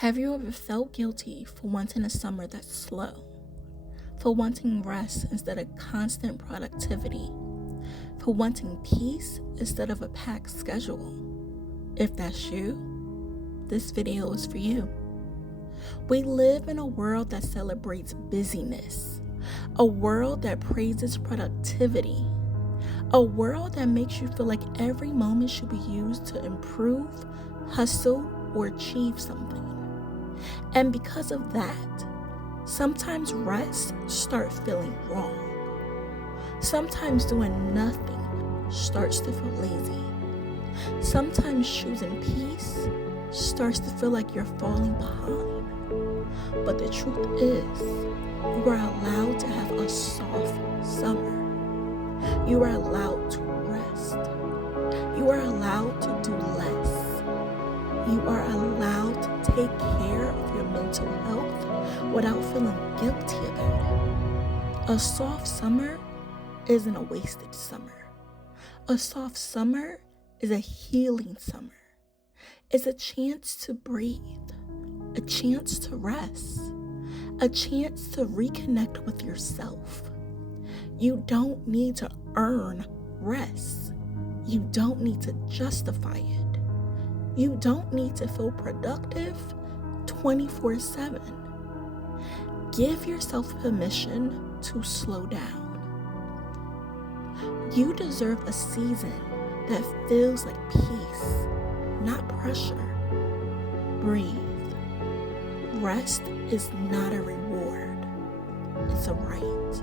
Have you ever felt guilty for wanting a summer that's slow? For wanting rest instead of constant productivity? For wanting peace instead of a packed schedule? If that's you, this video is for you. We live in a world that celebrates busyness, a world that praises productivity, a world that makes you feel like every moment should be used to improve, hustle, or achieve something. And because of that, sometimes rest starts feeling wrong. Sometimes doing nothing starts to feel lazy. Sometimes choosing peace starts to feel like you're falling behind. But the truth is, you are allowed to have a soft summer. You are allowed to rest. You are allowed to do less. You are allowed to take care of your mental health without feeling guilty about it. A soft summer isn't a wasted summer. A soft summer is a healing summer. It's a chance to breathe, a chance to rest, a chance to reconnect with yourself. You don't need to earn rest. You don't need to justify it. You don't need to feel productive 24/7. Give yourself permission to slow down. You deserve a season that feels like peace, not pressure. Breathe. Rest is not a reward, it's a right.